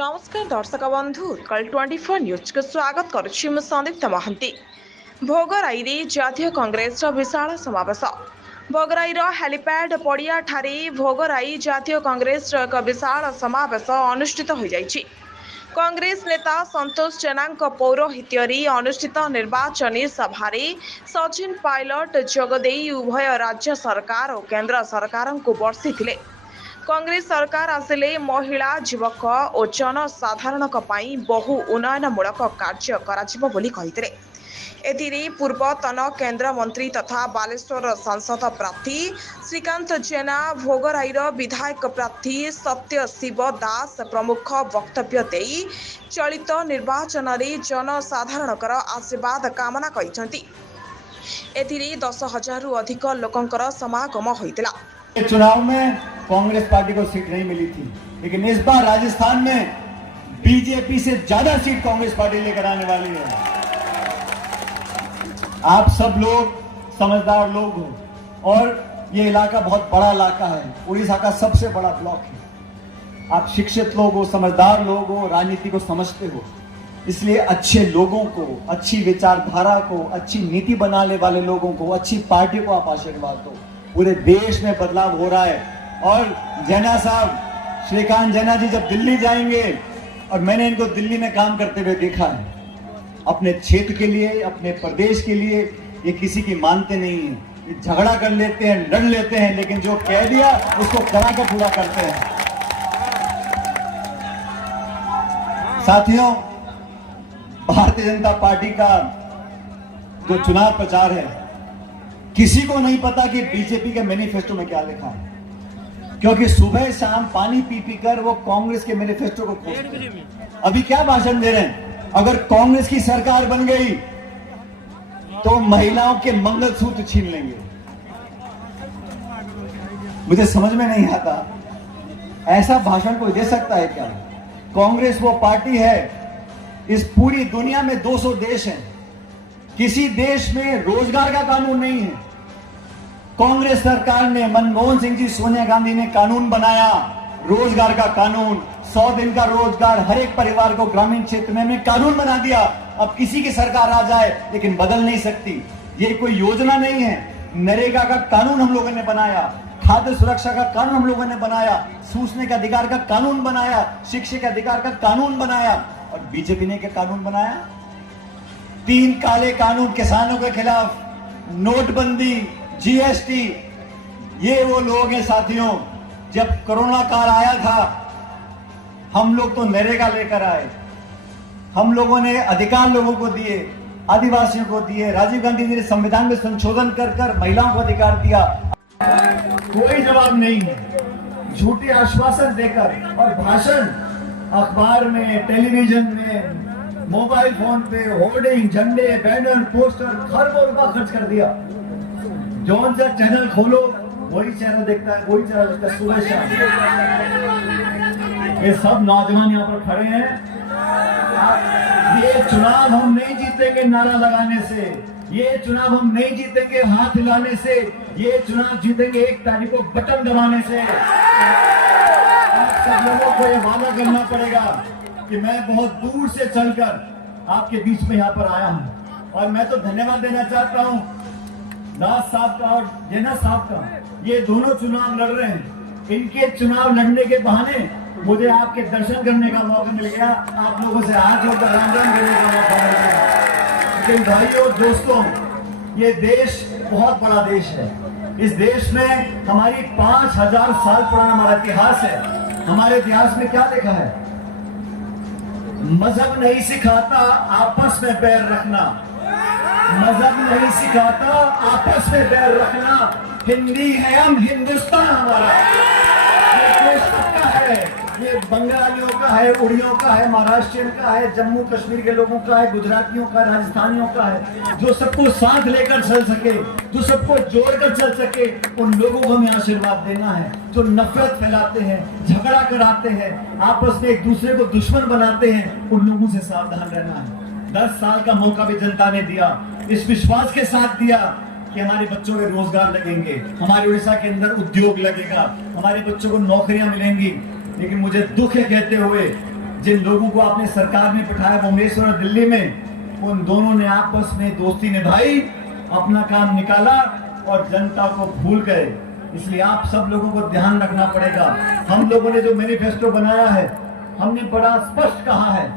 नमस्कार दर्शक बंधु उत्कल 24 न्यूज को स्वागत करुछि मु संदीप्त महांती। भोगराई रे जातीय कांग्रेस विशाल समावेश। भोगराई हेलीपैड पड़िया ठारे भोगराई जातीय कांग्रेस एक विशाल समावेश अनुष्ठित हो जाइछि। कांग्रेस नेता संतोष जेना पौरोहित्य अनुष्ठित निर्वाचनी सभारे सचिन पायलट जोगदे उभय राज्य सरकार और केंद्र सरकार को बर्षिथिले। कांग्रेस सरकार आसिले महिला युवक और जनसाधारण बहु उन्नयनमूलक कार्य कराजिबो बोली कहिथिले। एथिरे पूर्वतन केंद्र मंत्री तथा बालेश्वर सांसद प्रार्थी श्रीकांत जेना, भोगराईर विधायक प्रार्थी सत्य शिव दास प्रमुख वक्तव्य देई चलित निर्वाचन रे जनसाधारणकर आशीर्वाद कामना करिसेंती। एथिरे 10,000 रु अधिक लोकंकर समागम होइतिला। चुनाव में कांग्रेस पार्टी को सीट नहीं मिली थी, लेकिन इस बार राजस्थान में बीजेपी से ज्यादा सीट कांग्रेस पार्टी लेकर आने वाली है। आप सब लोग समझदार लोग हो और ये इलाका बहुत बड़ा इलाका है, उड़ीसा का सबसे बड़ा ब्लॉक है। आप शिक्षित लोग हो, समझदार लोग हो, राजनीति को समझते हो, इसलिए अच्छे लोगों को, अच्छी विचारधारा को, अच्छी नीति बनाने वाले लोगों को, अच्छी पार्टी को आप आशीर्वाद दो। पूरे देश में बदलाव हो रहा है और जेना साहब, श्रीकांत जेना जी जब दिल्ली जाएंगे, और मैंने इनको दिल्ली में काम करते हुए देखा है, अपने क्षेत्र के लिए, अपने प्रदेश के लिए ये किसी की मानते नहीं है। ये झगड़ा कर लेते हैं, लड़ लेते हैं, लेकिन जो कह दिया उसको करा कर पूरा करते हैं। साथियों, भारतीय जनता पार्टी का जो चुनाव प्रचार है, किसी को नहीं पता कि बीजेपी के मैनिफेस्टो में क्या लिखा है, क्योंकि सुबह शाम पानी पी पी कर वो कांग्रेस के मैनिफेस्टो को खोजते हैं। अभी क्या भाषण दे रहे हैं, अगर कांग्रेस की सरकार बन गई तो महिलाओं के मंगलसूत्र छीन लेंगे। मुझे समझ में नहीं आता, ऐसा भाषण कोई दे सकता है क्या? कांग्रेस वो पार्टी है, इस पूरी दुनिया में 200 देश हैं, किसी देश में रोजगार का कानून नहीं है। कांग्रेस सरकार ने, मनमोहन सिंह जी, सोनिया गांधी ने कानून बनाया, रोजगार का कानून, 100 दिन का रोजगार हर एक परिवार को ग्रामीण क्षेत्र में कानून बना दिया। अब किसी की सरकार आ जाए लेकिन बदल नहीं सकती। ये कोई योजना नहीं है। नरेगा का कानून हम लोगों ने बनाया, खाद्य सुरक्षा का कानून हम लोगों ने बनाया, सूचने के अधिकार का कानून बनाया, शिक्षा के अधिकार का कानून बनाया। और बीजेपी ने क्या कानून बनाया? 3 काले कानून किसानों के खिलाफ, नोटबंदी, जीएसटी। ये वो लोग हैं साथियों, जब कोरोना काल आया था हम लोग तो नरेगा लेकर आए, हम लोगों ने अधिकार लोगों को दिए, आदिवासियों को दिए। राजीव गांधी जी ने संविधान में संशोधन कर कर महिलाओं को अधिकार दिया। कोई जवाब नहीं है, झूठे आश्वासन देकर और भाषण अखबार में, टेलीविजन में, मोबाइल फोन पे, होर्डिंग, झंडे, बैनर, पोस्टर, खरबों रुपया खर्च कर दिया। जौन सा चैनल खोलो वही चैनल देखता है, वही चैनल देखता है, सुबह शाम। ये सब नौजवान यहाँ पर खड़े हैं। ये चुनाव हम नहीं जीतेंगे नारा लगाने से, ये चुनाव हम नहीं जीतेंगे हाथ हिलाने से, ये चुनाव जीतेंगे 1 तारीख को बटन दबाने से। आप सब लोगों को ये वादा करना पड़ेगा कि मैं बहुत दूर से चलकर आपके बीच में यहाँ पर आया हूँ। और मैं तो धन्यवाद देना चाहता हूँ दास साहब का और जेना साहब का। ये दोनों चुनाव लड़ रहे हैं, इनके चुनाव लड़ने के बहाने मुझे आपके दर्शन करने का मौका मिल गया, आप लोगों से हाथ जोड़कर राम राम करने का मौका मिल गया। लेकिन भाइयों, दोस्तों, ये देश बहुत बड़ा देश है। इस देश में हमारी 5000 साल पुराना हमारा इतिहास है। हमारे इतिहास में क्या लिखा है? मजहब नहीं सिखाता आपस में बैर रखना, मजहब नहीं सिखाता आपस में बैर रखना। हिंदी है हम, हिंदुस्तान हमारा। ये देश सबका है, ये बंगालियों का है, उड़ियों का है, महाराष्ट्रियन का है, जम्मू कश्मीर के लोगों का है, गुजरातियों का, राजस्थानियों का है। जो सबको साथ लेकर चल सके, जो सबको जोड़कर चल सके, उन लोगों को हमें आशीर्वाद देना है। जो नफरत फैलाते हैं, झगड़ा कराते हैं, आपस में एक दूसरे को दुश्मन बनाते हैं, उन लोगों से सावधान रहना है। 10 साल का मौका भी जनता ने दिया, इस विश्वास के साथ दिया कि हमारे बच्चों के रोजगार लगेंगे, हमारे उड़ीसा के अंदर उद्योग लगेगा, हमारे बच्चों को नौकरियां मिलेंगी। लेकिन मुझे दुख है कहते हुए जिन लोगों को आपने सरकार में बिठाया भुवनेश्वर और दिल्ली में, उन दोनों ने आपस में दोस्ती निभाई, अपना काम निकाला और जनता को भूल गए। इसलिए आप सब लोगों को ध्यान रखना पड़ेगा। हम लोगों ने जो मैनिफेस्टो बनाया है, हमने बड़ा स्पष्ट कहा है,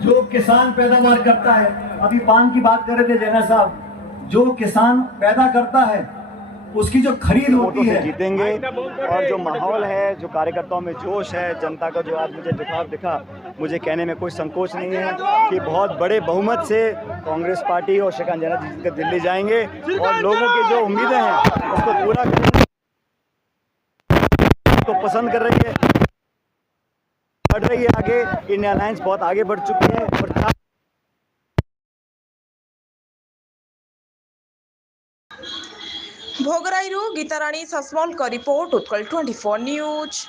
जो किसान पैदावार करता है, अभी पान की बात कर रहे थे जैना साहब, जो किसान पैदा करता है उसकी जो खरीद होती है, जीतेंगे। और जो माहौल है, जो कार्यकर्ताओं में जोश है, जनता का जो आज मुझे झुकाव दिखा, मुझे कहने में कोई संकोच नहीं है कि बहुत बड़े बहुमत से कांग्रेस पार्टी और श्रीकांत जैना जी जीत दिल्ली जाएंगे और लोगों की जो उम्मीदें हैं उसको पूरा करेंगे। तो पसंद कर रही है, बढ़ रही है आगे, इंडिया अलायंस बहुत आगे बढ़ चुकी है। और भोगराईरू गीताराणी ससमल का रिपोर्ट, उत्कल 24 न्यूज।